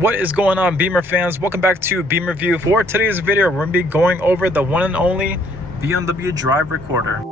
What is going on, Beamer fans? Welcome back to Beamer View. For today's video, we're going to be going over the one and only BMW Drive Recorder.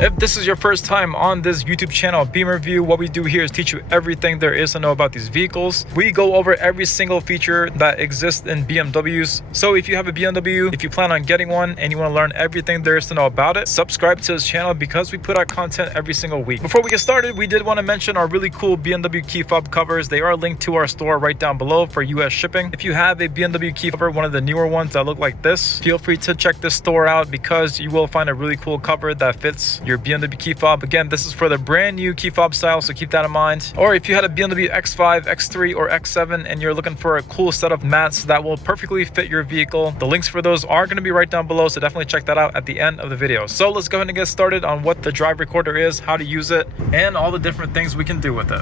If this is your first time on this YouTube channel, Beamer View, what we do here is teach you everything there is to know about these vehicles. We go over every single feature that exists in BMWs. So if you have a BMW, if you plan on getting one and you want to learn everything there is to know about it, subscribe to this channel because we put out content every single week. Before we get started, we did want to mention our really cool BMW key fob covers. They are linked to our store right down below for US shipping. If you have a BMW key cover, one of the newer ones that look like this, feel free to check this store out because you will find a really cool cover that fits your BMW key fob. Again, this is for the brand new key fob style, so keep that in mind. Or if you had a BMW X5, X3, or X7 and you're looking for a cool set of mats that will perfectly fit your vehicle, the links for those are going to be right down below, so definitely check that out at the end of the video. So let's go ahead and get started on what the Drive Recorder is, how to use it, and all the different things we can do with it.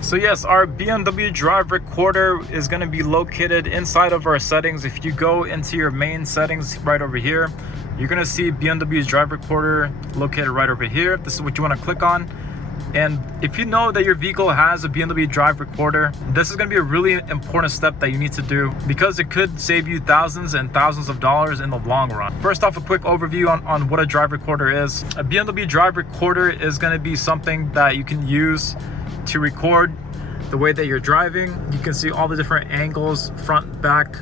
So yes, our BMW Drive Recorder is going to be located inside of our settings. If you go into your main settings right over here, you're going to see BMW's Drive Recorder located right over here. This is what you want to click on. And if you know that your vehicle has a BMW Drive Recorder, this is going to be a really important step that you need to do because it could save you thousands and thousands of dollars in the long run. First off, a quick overview on what a Drive Recorder is. A BMW Drive Recorder is going to be something that you can use to record the way that you're driving. You can see all the different angles, front, back,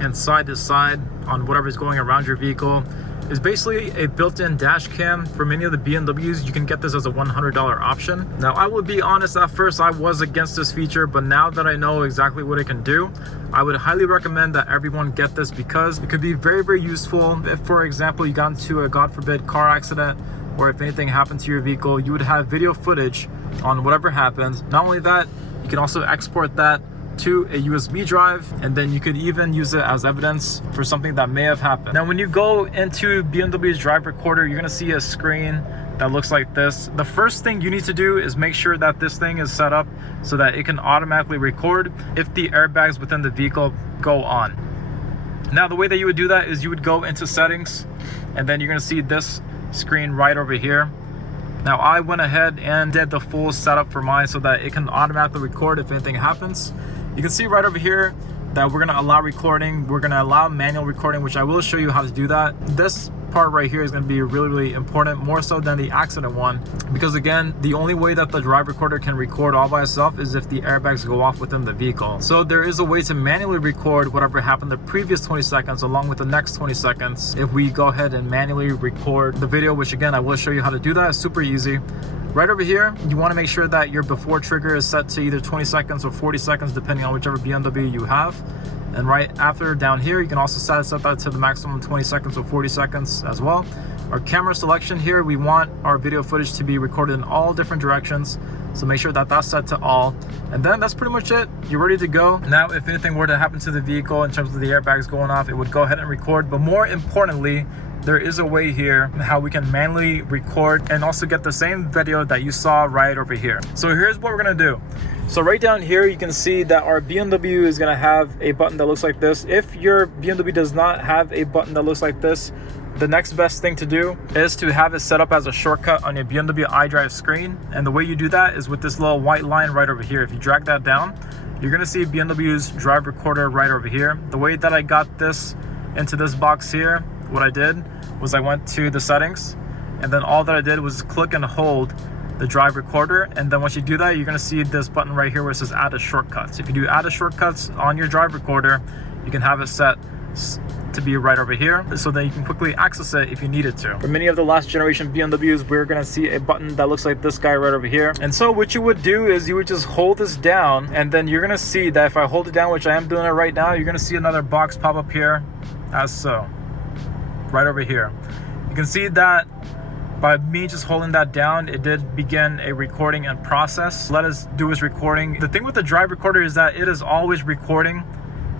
and side to side on whatever's going around your vehicle. It's basically a built-in dash cam. For many of the BMWs, you can get this as a $100 option. Now, I will be honest, at first I was against this feature, but now that I know exactly what it can do, I would highly recommend that everyone get this because it could be very, very useful. If, for example, you got into a, God forbid, car accident, or if anything happened to your vehicle, you would have video footage on whatever happens. Not only that, you can also export that to a USB drive, and then you could even use it as evidence for something that may have happened. Now, when you go into BMW's Drive Recorder, you're gonna see a screen that looks like this. The first thing you need to do is make sure that this thing is set up so that it can automatically record if the airbags within the vehicle go on. Now, the way that you would do that is you would go into settings, and then you're gonna see this screen right over here. Now, I went ahead and did the full setup for mine so that it can automatically record if anything happens. You can see right over here that we're going to allow recording. We're going to allow manual recording, which I will show you how to do that. This part right here is going to be really, really important, more so than the accident one, because again, the only way that the Drive Recorder can record all by itself is if the airbags go off within the vehicle. So there is a way to manually record whatever happened the previous 20 seconds along with the next 20 seconds if we go ahead and manually record the video, which again, I will show you how to do that. It's super easy. Right over here, you want to make sure that your before trigger is set to either 20 seconds or 40 seconds, depending on whichever BMW you have. And right after, down here, you can also set that to the maximum 20 seconds or 40 seconds as well. Our camera selection here, we want our video footage to be recorded in all different directions. So make sure that that's set to all. And then that's pretty much it. You're ready to go. Now, if anything were to happen to the vehicle in terms of the airbags going off, it would go ahead and record. But more importantly, there is a way here how we can manually record and also get the same video that you saw right over here. So here's what we're gonna do. So right down here, you can see that our BMW is gonna have a button that looks like this. If your BMW does not have a button that looks like this, the next best thing to do is to have it set up as a shortcut on your BMW iDrive screen. And the way you do that is with this little white line right over here. If you drag that down, you're gonna see BMW's Drive Recorder right over here. The way that I got this into this box here, what I did was I went to the settings, and then all that I did was click and hold the Drive Recorder. And then once you do that, you're gonna see this button right here where it says add a shortcuts. If you do add a shortcuts on your Drive Recorder, you can have it set to be right over here so that you can quickly access it if you needed to. For many of the last generation BMWs, we're gonna see a button that looks like this guy right over here. And so what you would do is you would just hold this down, and then you're gonna see that if I hold it down, which I am doing it right now, you're gonna see another box pop up here as so. Right over here. You can see that by me just holding that down, it did begin a recording and process. Let us do is recording. The thing with the Drive Recorder is that it is always recording.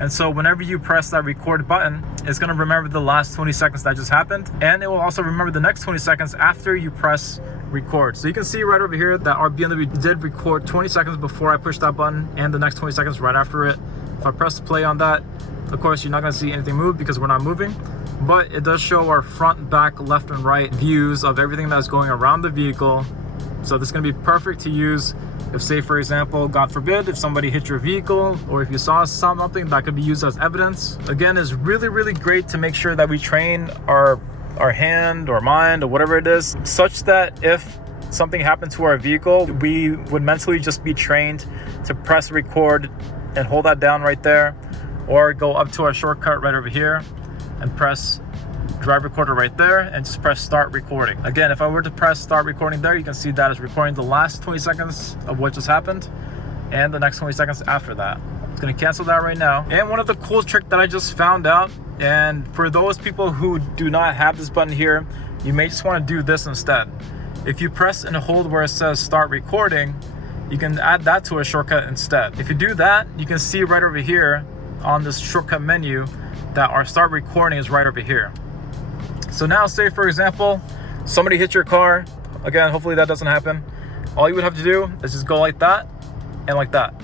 And so whenever you press that record button, it's gonna remember the last 20 seconds that just happened. And it will also remember the next 20 seconds after you press record. So you can see right over here that our BMW did record 20 seconds before I pushed that button and the next 20 seconds right after it. If I press play on that, of course, you're not gonna see anything move because we're not moving. But it does show our front, back, left, and right views of everything that's going around the vehicle. So this is going to be perfect to use If, say for example, God forbid, if somebody hit your vehicle, or if you saw something that could be used as evidence. Again, it's really great to make sure that we train our hand or mind or whatever it is, such that if something happened to our vehicle, we would mentally just be trained to press record and hold that down right there, or go up to our shortcut right over here and press drive recorder right there and just press start recording. Again, if I were to press start recording there, you can see that it's recording the last 20 seconds of what just happened and the next 20 seconds after that. It's going to cancel that right now. And one of the cool tricks that I just found out, and for those people who do not have this button here, you may just want to do this instead. If you press and hold where it says start recording, you can add that to a shortcut instead. If you do that, you can see right over here on this shortcut menu that our start recording is right over here. So now, say for example, somebody hit your car. Again, hopefully that doesn't happen. All you would have to do is just go like that and like that.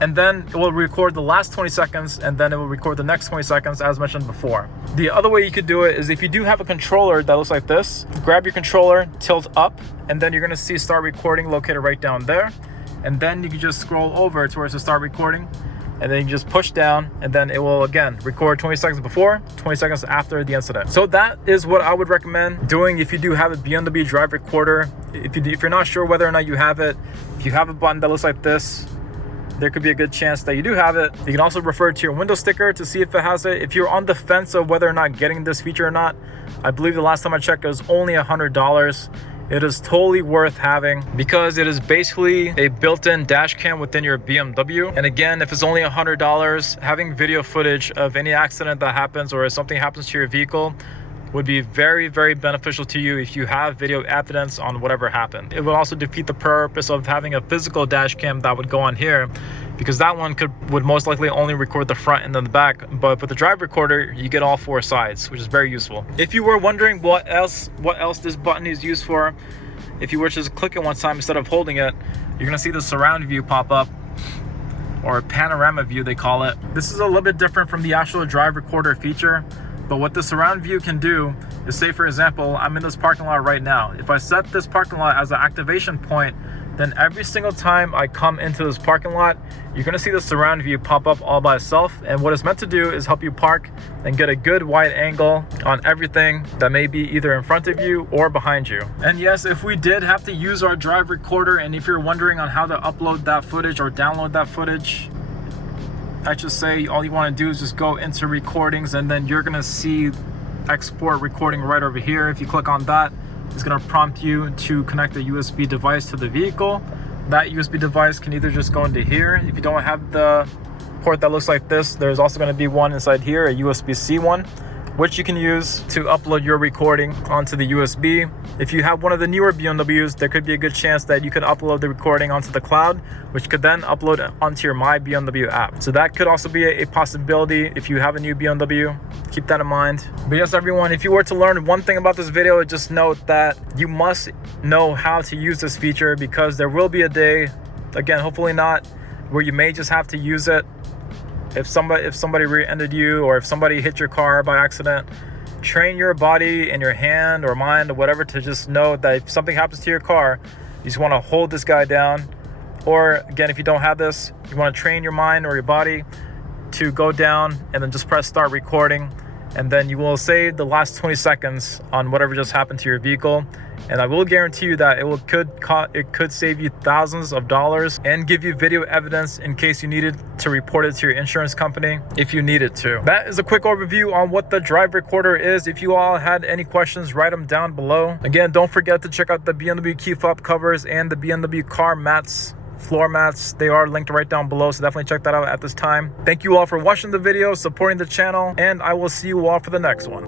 And then it will record the last 20 seconds, and then it will record the next 20 seconds as mentioned before. The other way you could do it is if you do have a controller that looks like this, grab your controller, tilt up, and then you're gonna see start recording located right down there. And then you can just scroll over to where it says start recording, and then you just push down, and then it will again record 20 seconds before, 20 seconds after the incident. So that is what I would recommend doing if you do have a BMW drive recorder. If you're not sure whether or not you have it, if you have a button that looks like this, there could be a good chance that you do have it. You can also refer to your window sticker to see if it has it. If you're on the fence of whether or not getting this feature or not, I believe the last time I checked it was only $100. It is totally worth having because it is basically a built-in dash cam within your BMW. And again, if it's only $100, having video footage of any accident that happens or if something happens to your vehicle would be very beneficial to you if you have video evidence on whatever happened. It would also defeat the purpose of having a physical dash cam that would go on here, because that one would most likely only record the front and then the back. But with the drive recorder, you get all four sides, which is very useful. If you were wondering what else this button is used for, if you were to just click it one time instead of holding it, you're gonna see the surround view pop up, or panorama view they call it. This is a little bit different from the actual drive recorder feature. But what the surround view can do is, say for example, I'm in this parking lot right now. If I set this parking lot as an activation point, then every single time I come into this parking lot, you're gonna see the surround view pop up all by itself. And what it's meant to do is help you park and get a good wide angle on everything that may be either in front of you or behind you. And yes, if we did have to use our drive recorder, and if you're wondering on how to upload that footage or download that footage, I should say all you want to do is just go into recordings, and then you're gonna see export recording right over here. If you click on that, it's gonna prompt you to connect a USB device to the vehicle. That USB device can either just go into here. If you don't have the port that looks like this, there's also gonna be one inside here, a USB-C one, which you can use to upload your recording onto the USB. If you have one of the newer BMWs, there could be a good chance that you could upload the recording onto the cloud, which could then upload it onto your My BMW app. So that could also be a possibility if you have a new BMW. Keep that in mind. But yes, everyone, if you were to learn one thing about this video, just note that you must know how to use this feature, because there will be a day, again, hopefully not, where you may just have to use it. If somebody rear-ended you, or if somebody hit your car by accident, train your body and your hand or mind or whatever to just know that if something happens to your car, you just want to hold this guy down. Or again, if you don't have this, you want to train your mind or your body to go down and then just press start recording, and then you will save the last 20 seconds on whatever just happened to your vehicle. And I will guarantee you that it could save you thousands of dollars and give you video evidence in case you needed to report it to your insurance company if you needed to. That is a quick overview on what the drive recorder is. If you all had any questions, write them down below. Again, don't forget to check out the BMW key fob covers and the BMW car mats, floor mats. They are linked right down below, so definitely check that out at this time. Thank you all for watching the video, supporting the channel, and I will see you all for the next one.